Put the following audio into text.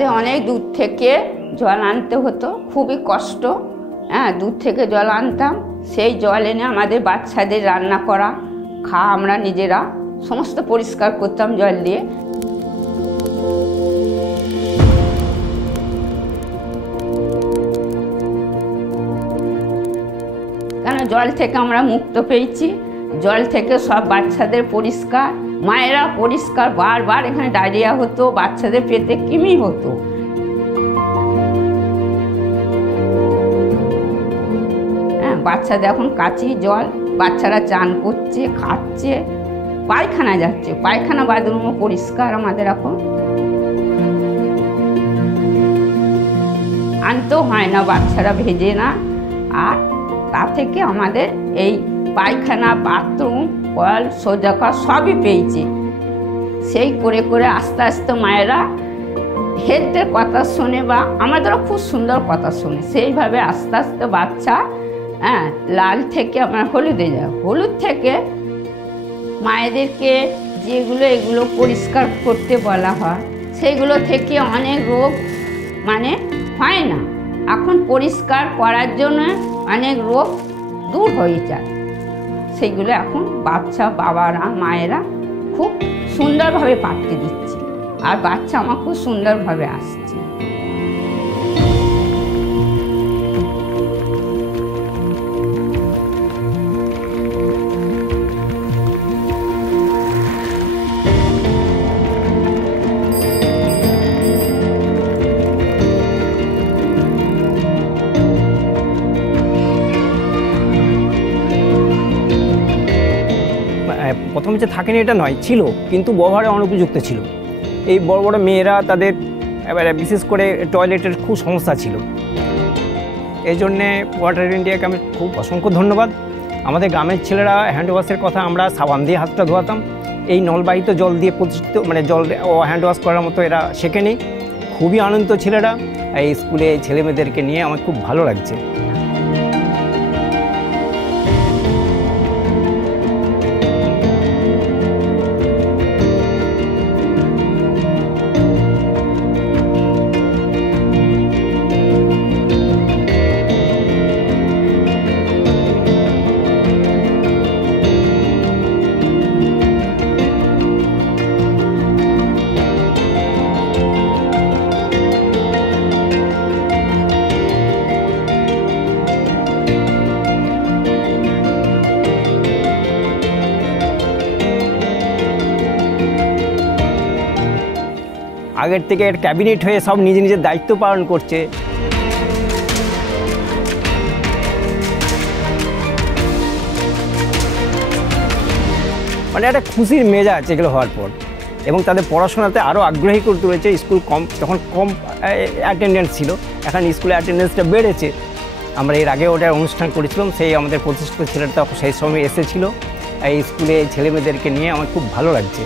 আমাদের অনেক দূর থেকে জল আনতে হতো, খুবই কষ্ট। হ্যাঁ, দূর থেকে জল আনতাম, সেই জল এনে আমাদের বাচ্চাদের রান্না করা, খাওয়া, আমরা নিজেরা সমস্ত পরিষ্কার করতাম জল দিয়ে। কেন জল থেকে আমরা মুক্ত পেয়েছি, জল থেকে সব বাচ্চাদের পরিষ্কার, মায়েরা পরিষ্কার। বারবার এখানে ডায়রিয়া হতো, বাচ্চাদের পেটে কৃমি হতো। হ্যাঁ, বাচ্চাদের এখন কাচি জল, বাচ্চারা চান করছে, খাচ্ছে, পায়খানা যাচ্ছে, পায়খানা বাথরুমও পরিষ্কার আমাদের এখন। আনতেও হয় না, বাচ্চারা ভেজে না। আর তা থেকে আমাদের এই পায়খানা, বাথরুম, কল, শৌচাগার সবই পেয়েছি। সেই করে করে আস্তে আস্তে মায়েরা হেলথের কথা শোনে, বা আমাদেরও খুব সুন্দর কথা শোনে। সেইভাবে আস্তে আস্তে বাচ্চা লাল থেকে আমরা হলুদে যায়, হলুদ থেকে মায়েদেরকে যেগুলো এগুলো পরিষ্কার করতে বলা হয়, সেইগুলো থেকে অনেক রোগ হয় না। এখন পরিষ্কার করার জন্য অনেক রোগ দূর হয়ে যায়। সেইগুলো এখন বাচ্চা, বাবারা, মায়েরা খুব সুন্দরভাবে পাঠিয়ে দিচ্ছে, আর বাচ্চা আমার খুব সুন্দরভাবে আসছে। প্রথমে যে থাকেনি এটা নয়, ছিল, কিন্তু ব্যবহারে অনুপযুক্ত ছিল। এই বড় বড় মেয়েরা তাদের এবারে বিশেষ করে টয়লেটের খুব সমস্যা ছিল। এই জন্যে ওয়াটার ইন্ডিয়াকে আমি খুব অসংখ্য ধন্যবাদ। আমাদের গ্রামের ছেলেরা হ্যান্ড ওয়াশের কথা আমরা সাবান দিয়ে হাতটা ধোয়াতাম, এই নলবাহিত জল দিয়ে প্রতিষ্ঠিত জল হ্যান্ড ওয়াশ করার মতো এরা শেখেনি। খুবই আনন্দ ছেলেরা। এই স্কুলে ছেলেমেয়েদেরকে নিয়ে আমার খুব ভালো লাগছে। আগের থেকে ক্যাবিনেট হয়ে সব নিজে নিজের দায়িত্ব পালন করছে। একটা খুশির মেজাজ এগুলো হওয়ার পর, এবং তাদের পড়াশোনাতে আরও আগ্রহী করে তুলেছে। স্কুল যখন কম অ্যাটেন্ডেন্স ছিল, এখন স্কুলে অ্যাটেন্ডেন্সটা বেড়েছে। আমরা এর আগে ওটার অনুষ্ঠান করেছিলাম, সেই আমাদের প্রতিষ্ঠিত ছেলেটা সেই সময় এসেছিলো। এই স্কুলে ছেলেমেয়েদেরকে নিয়ে আমার খুব ভালো লাগছে।